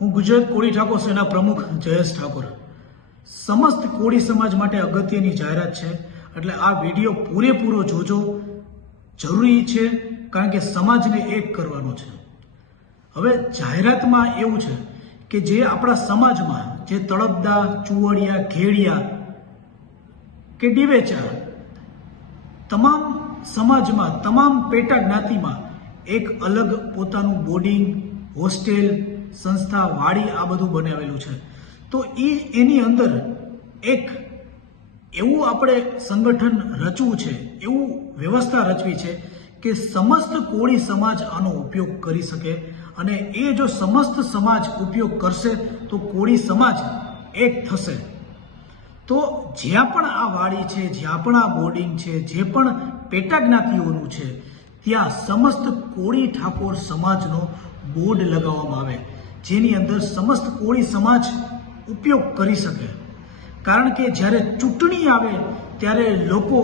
હું ગુજરાત કોળી ઠાકોર સેના પ્રમુખ જયેશ ઠાકોર. સમસ્ત કોળી સમાજ માટે અગત્યની જાહેરાત છે, એટલે આ વિડીયો પૂરેપૂરો જોજો. જરૂરી છે, કારણ કે સમાજને એક કરવાનો છે. હવે જાહેરાતમાં એવું છે કે જે આપણા સમાજમાં જે તળપદા, ચુવડિયા, ઘેડિયા કે ડિવેચા, તમામ સમાજમાં, તમામ પેટા જ્ઞાતિમાં એક અલગ પોતાનું બોર્ડિંગ, હોસ્ટેલ, સંસ્થા, વાડી આ બધું બનાવેલું છે. તો એની અંદર એક એવું આપણે સંગઠન રચવું છે, એવું વ્યવસ્થા રચવી છે કે સમસ્ત કોળી સમાજ આનો ઉપયોગ કરી શકે. અને એ જો સમસ્ત સમાજ ઉપયોગ કરશે તો કોળી સમાજ એક થશે. તો જ્યાં પણ આ વાડી છે, જ્યાં પણ આ બોર્ડિંગ છે, જે પણ પેટા જ્ઞાતિઓનું છે, ત્યાં સમસ્ત કોળી ઠાકોર સમાજનો બોર્ડ લગાવવામાં આવે, જેની અંદર સમસ્ત કોળી સમાજ ઉપયોગ કરી શકે. કારણ કે જ્યારે ચૂંટણી આવે ત્યારે લોકો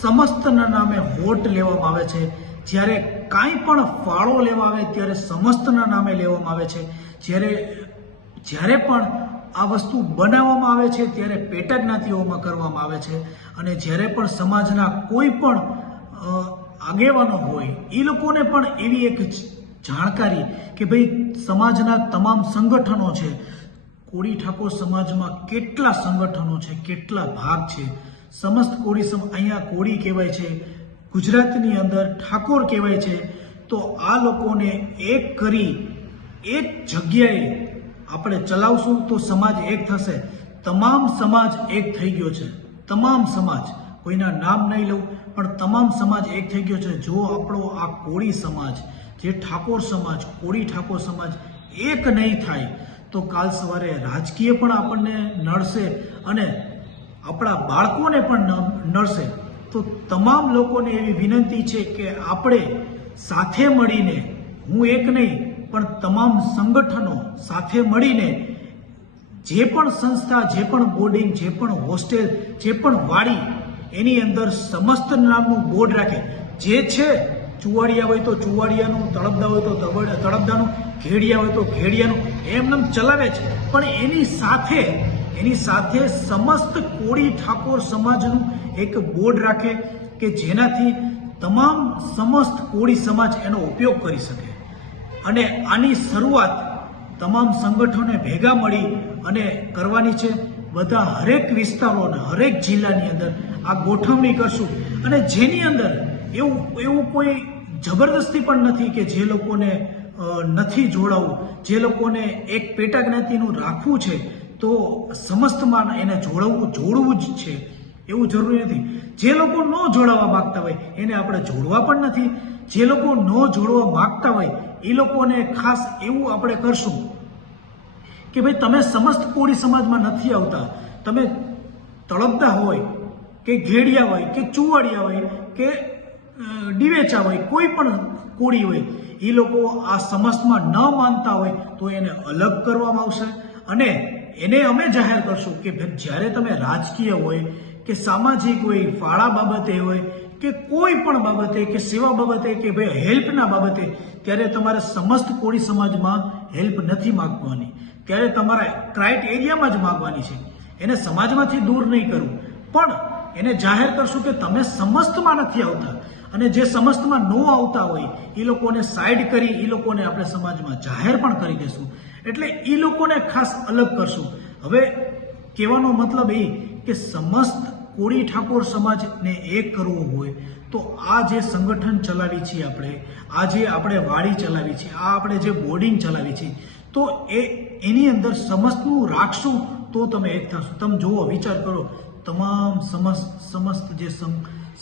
સમસ્તના નામે વોટ લેવામાં આવે છે. જ્યારે કાંઈ પણ ફાળો લેવા આવે ત્યારે સમસ્તના નામે લેવામાં આવે છે. જ્યારે પણ આ વસ્તુ બનાવવામાં આવે છે ત્યારે પેટા જ્ઞાતિઓમાં કરવામાં આવે છે. અને જ્યારે પણ સમાજના કોઈ પણ આગેવાનો હોય એ લોકોને પણ એવી એક જાણકારી કે ભાઈ સમાજના તમામ સંગઠનો છે, કોળી ઠાકોર સમાજમાં કેટલા સંગઠનો છે, કેટલા ભાગ છે. સમસ્ત કોળી અહીંયા કોળી કહેવાય છે, ગુજરાતની અંદર ઠાકોર કહેવાય છે. તો આ લોકોને એક કરી એક જગ્યાએ આપણે ચલાવશું તો સમાજ એક થશે. તમામ સમાજ એક થઈ ગયો છે, તમામ સમાજ, કોઈના નામ નહીં લઉં પણ તમામ સમાજ એક થઈ ગયો છે. જો આપણો આ કોળી સમાજ, જે ઠાકોર સમાજ, કોળી ઠાકોર સમાજ એક નહીં થાય તો કાલ સવારે રાજકીય પણ આપણને નડશે અને આપણા બાળકોને પણ નડશે. તો તમામ લોકોને એવી વિનંતી છે કે આપણે સાથે મળીને, હું એક નહીં પણ તમામ સંગઠનો સાથે મળીને જે પણ સંસ્થા, જે પણ બોર્ડિંગ, જે પણ હોસ્ટેલ, જે પણ વાડી, એની અંદર સમસ્ત નામનું બોર્ડ રાખે. જે છે ચુવાડિયા હોય તો ચુવાડિયાનું, તળપદા હોય તો તળપદાનું, ઘેડિયા હોય તો ઘેડિયાનું, એમને ચલાવે છે. પણ એની સાથે સમસ્ત કોળી ઠાકોર સમાજનું એક બોર્ડ રાખે કે જેનાથી તમામ સમસ્ત કોળી સમાજ એનો ઉપયોગ કરી શકે. અને આની શરૂઆત તમામ સંગઠનોને ભેગા મળી અને કરવાની છે. બધા હરેક વિસ્તારોને, હરેક જિલ્લાની અંદર આ ગોઠવણી કરશું. અને જેની અંદર એવું કોઈ જબરદસ્તી પણ નથી કે જે લોકોને નથી જોડાવું, જે લોકોને એક પેટા જ્ઞાતિનું રાખવું છે તો સમસ્તમાં એને જોડવું જ છે, એવું જરૂરી નથી. જે લોકો ન જોડાવા માંગતા હોય એને આપણે જોડવા પણ નથી. જે લોકો ન જોડવા માંગતા હોય એ લોકોને ખાસ એવું આપણે કરશું કે ભાઈ તમે સમસ્ત કોળી સમાજમાં નથી આવતા, તમે તળપદા હોય કે ઘેડિયા હોય કે ચુવાડિયા હોય કે ડિવેચા હોય, કોઈ પણ કોળી હોય, એ લોકો આ સમસ્તમાં ન માનતા હોય તો એને અલગ કરવામાં આવશે. અને એને અમે જાહેર કરશું કે જ્યારે તમે રાજકીય હોય કે સામાજિક હોય, ફાળા બાબતે હોય કે કોઈ પણ બાબતે કે સેવા બાબતે કે ભાઈ હેલ્પના બાબતે, ત્યારે તમારે સમસ્ત કોળી સમાજમાં હેલ્પ નથી માગવાની. ત્યારે તમારા ક્રાઇટેરિયામાં જ માગવાની છે. એને સમાજમાંથી દૂર નહીં કરવું, પણ એને જાહેર કરશું કે તમે સમસ્તમાં નથી આવતા. અને જે સમસ્તમાં ન આવતા હોય એ લોકોને સાઈડ કરી એ લોકોને આપણે સમાજમાં જાહેર પણ કરી દેશું. એટલે એ લોકોને ખાસ અલગ કરશું. હવે કહેવાનો મતલબ એ કે સમસ્ત કોળી ઠાકોર સમાજને એક કરવો હોય તો આ જે સંગઠન ચલાવી છીએ આપણે વાડી ચલાવી છે, આ આપણે જે બોર્ડિંગ ચલાવી છે, તો એની અંદર સમસ્તનું રાખશું તો તમે એક થશો. તમે જુઓ, વિચાર કરો, તમામ સમસ્ત જે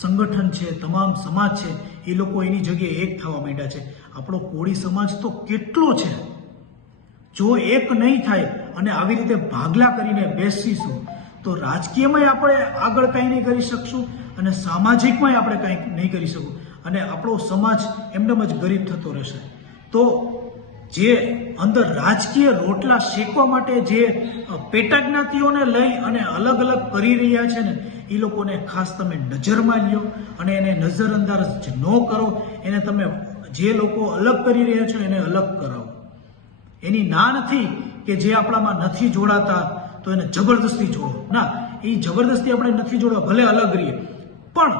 સંગઠન છે, તમામ સમાજ છે, એ લોકો એની જગ્યાએ એક થવા માંડ્યા છે. આપણો કોળી સમાજ તો કેટલો છે. જો એક નહીં થાય અને આવી રીતે ભાગલા કરીને બેસીશું તો રાજકીયમાં આપણે આગળ કંઈ નહીં કરી શકશું અને સામાજિકમાં આપણે કંઈ નહીં કરી શકું અને આપણો સમાજ એમનેમ જ ગરીબ થતો રહેશે. તો જે અંદર રાજકીય રોટલા શેકવા માટે જે પેટા જ્ઞાતિઓને લઈ અને અલગ અલગ કરી રહ્યા છે ને, એ લોકોને ખાસ તમે નજરમાં લ્યો અને એને નજરઅંદાજ ન કરો. એને તમે જે લોકો અલગ કરી રહ્યા છો એને અલગ કરાવો. એની ના નથી કે જે આપણામાં નથી જોડાતા તો એને જબરદસ્તી જોડો. ના, એ જબરદસ્તી આપણે નથી જોડવા, ભલે અલગ રહીએ, પણ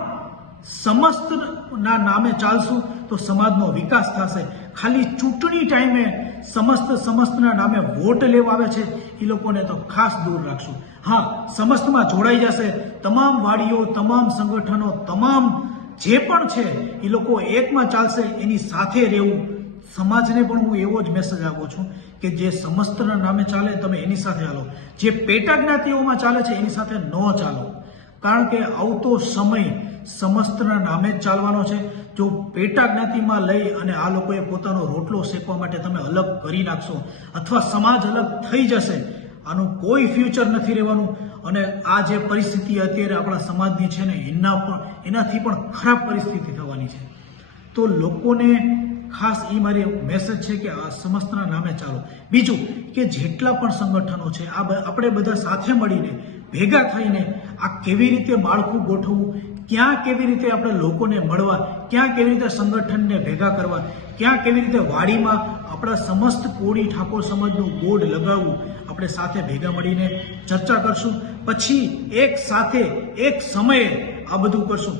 સમસ્તના નામે ચાલશું તો સમાજનો વિકાસ થશે. ખાલી ચૂંટણી ટાઈમે સમસ્તના નામે વોટ લેવા આવે છે એ લોકોને તો ખાસ દૂર રાખશું. હા, સમસ્તમાં જોડાઈ જશે તમામ વાડીઓ, તમામ સંગઠનો, તમામ જે પણ છે એ લોકો એકમાં ચાલશે, એની સાથે રહેવું. સમાજને પણ હું એવો જ મેસેજ આપું છું કે જે સમસ્તના નામે ચાલે તમે એની સાથે ચાલો, જે પેટા જ્ઞાતિઓમાં ચાલે છે એની સાથે ન ચાલો, કારણ કે આવતો સમય સમસ્તના નામે જ ચાલવાનો છે. જો પેટા જ્ઞાતિમાં લઈ અને આ લોકોએ પોતાનો રોટલો શેકવા માટે તમે અલગ કરી નાખશો અથવા સમાજ અલગ થઈ જશે, આનું કોઈ ફ્યુચર નથી રહેવાનું. અને આ જે પરિસ્થિતિ અત્યારે આપણા સમાજની છે ને એનાથી પણ ખરાબ પરિસ્થિતિ થવાની છે. તો લોકોને ખાસ એ મારી મેસેજ છે કે આ સમસ્તના નામે ચાલો. બીજું કે જેટલા પણ સંગઠનો છે આપણે બધા સાથે મળીને ભેગા થઈને આ કેવી રીતે માળખું ગોઠવવું, ક્યાં કેવી રીતે આપણે લોકોને મળવા, ક્યાં કેવી રીતે સંગઠનને ભેગા કરવા, ક્યાં કેવી રીતે વાડીમાં આપણા સમસ્ત કોળી ઠાકોર સમાજનું બોર્ડ લગાવવું, આપણે સાથે ભેગા મળીને ચર્ચા કરશું. પછી એક સાથે એક સમયે આ બધું કરશું.